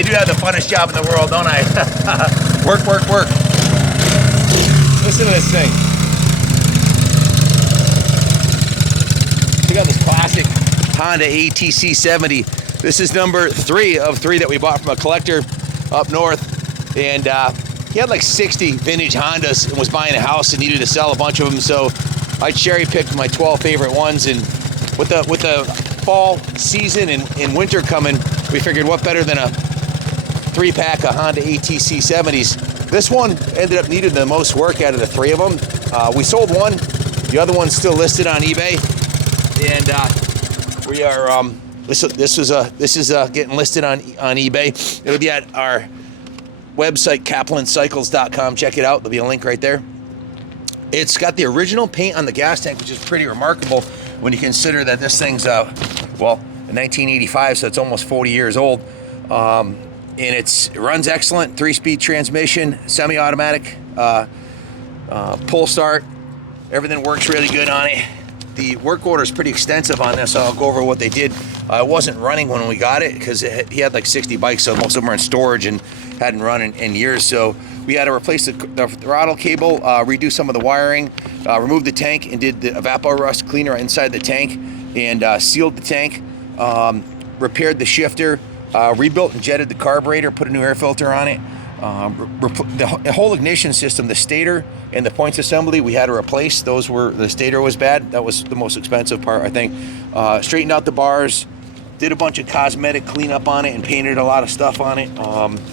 I do have the funnest job in the world, don't I? Work, work, work. Listen to this thing. Check out this classic Honda ATC70. This is number 3 of 3 that we bought from a collector up north. And he had like 60 vintage Hondas and was buying a house and needed to sell a bunch of them. So I cherry picked my 12 favorite ones. And with the fall season and winter coming, we figured what better than a 3-pack of Honda ATC70s. This one ended up needing the most work out of the 3 of them. We sold one. The other one's still listed on eBay. And we are this is getting listed on eBay. It'll be at our website, kaplancycles.com. Check it out. There'll be a link right there. It's got the original paint on the gas tank, which is pretty remarkable when you consider that this thing's well, 1985, so it's almost 40 years old. And it runs excellent. 3-speed transmission, semi-automatic, pull start. Everything works really good on it. The work order is pretty extensive on this, so I'll go over what they did. It wasn't running when we got it because he had like 60 bikes, so most of them are in storage and hadn't run in years. So we had to replace the throttle cable, redo some of the wiring, remove the tank, and did the evapor rust cleaner inside the tank, and sealed the tank, repaired the shifter, rebuilt and jetted the carburetor, put a new air filter on it. The whole ignition system, the stator and the points assembly, we had to replace. The stator was bad. That was the most expensive part, I think. Straightened out the bars, did a bunch of cosmetic cleanup on it and painted a lot of stuff on it.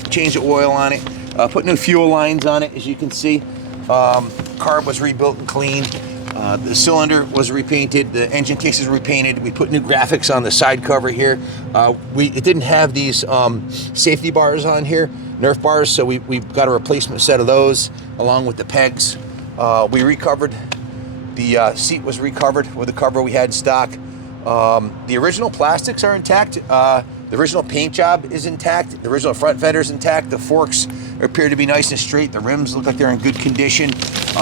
Changed the oil on it, put new fuel lines on it, as you can see. Carb was rebuilt and cleaned. The cylinder was repainted, the engine cases were repainted. We put new graphics on the side cover here. It didn't have these safety bars on here, Nerf bars, so we got a replacement set of those along with the pegs. We recovered, the seat was recovered with the cover we had in stock. The original plastics are intact. The original paint job is intact. The original front fender is intact. The forks appear to be nice and straight. The rims look like they're in good condition.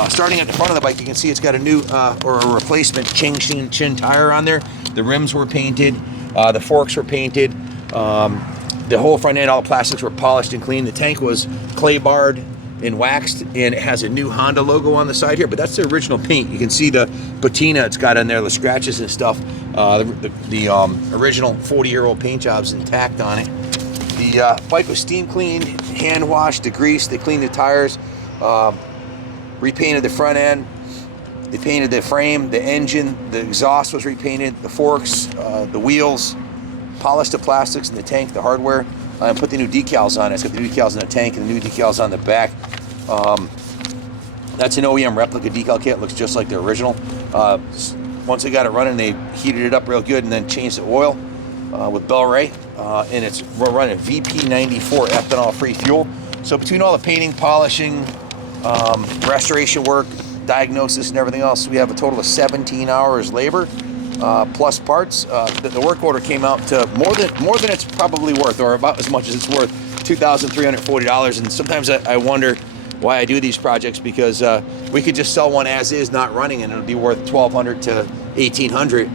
Starting at the front of the bike, you can see it's got a new or a replacement chin tire on there. The rims were painted. The forks were painted. The whole front end, all the plastics were polished and clean. The tank was clay barred and waxed, and it has a new Honda logo on the side here, but that's the original paint. You can see the patina it's got on there, the scratches and stuff. The original 40-year-old paint job's intact on it. The bike was steam cleaned, hand washed, degreased. They cleaned the tires, repainted the front end. They painted the frame, the engine, the exhaust was repainted, the forks, the wheels, polished the plastics in the tank, the hardware, and put the new decals on it. It's got the new decals in the tank and the new decals on the back. That's an OEM replica decal kit. It looks just like the original. Once they got it running, they heated it up real good and then changed the oil with Bel Ray. And it's running VP94 ethanol-free fuel. So between all the painting, polishing, restoration work, diagnosis, and everything else, we have a total of 17 hours labor plus parts. The work order came out to more than it's probably worth, or about as much as it's worth, $2,340. And sometimes I wonder why I do these projects, because we could just sell one as is, not running, and it'll be worth $1,200 to $1,800.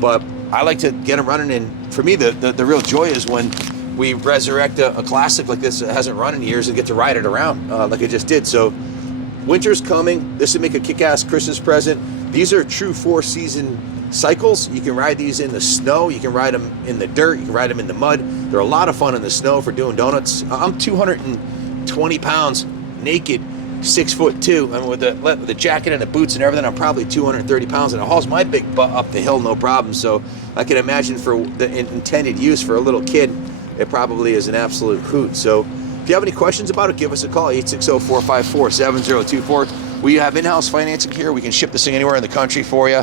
But I like to get them running, and for me, the real joy is when we resurrect a classic like this that hasn't run in years and get to ride it around like I just did. So winter's coming. This would make a kick-ass Christmas present. These are true 4-season cycles. You can ride these in the snow. You can ride them in the dirt. You can ride them in the mud. They're a lot of fun in the snow for doing donuts. I'm 220 pounds naked, 6'2". I mean, with the jacket and the boots and everything, I'm probably 230 pounds, and it hauls my big butt up the hill no problem. So I can imagine for the intended use for a little kid, it probably is an absolute hoot. So if you have any questions about it, give us a call, 860-454-7024. We have in-house financing here. We can ship this thing anywhere in the country for you.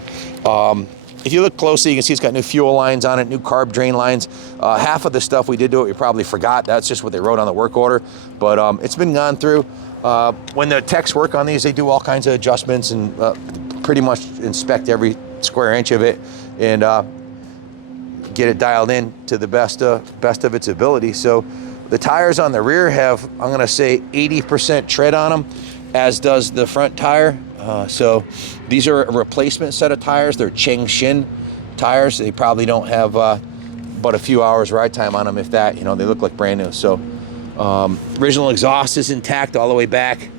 If you look closely, you can see it's got new fuel lines on it, new carb drain lines. Half of the stuff we did to it, we probably forgot. That's just what they wrote on the work order. But it's been gone through. When the techs work on these, they do all kinds of adjustments and pretty much inspect every square inch of it and get it dialed in to the best of its ability. So the tires on the rear have, I'm gonna say, 80% tread on them, as does the front tire. So these are a replacement set of tires. They're Chengshin tires. They probably don't have about a few hours ride time on them, if that. You know, they look like brand new. So original exhaust is intact all the way back.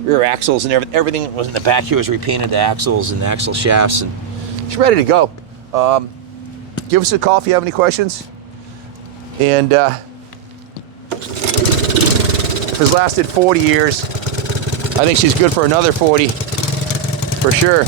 Rear axles and everything that was in the back here was repainted, the axles and the axle shafts, and it's ready to go. Give us a call if you have any questions. And if it's lasted 40 years, I think she's good for another 40 for sure.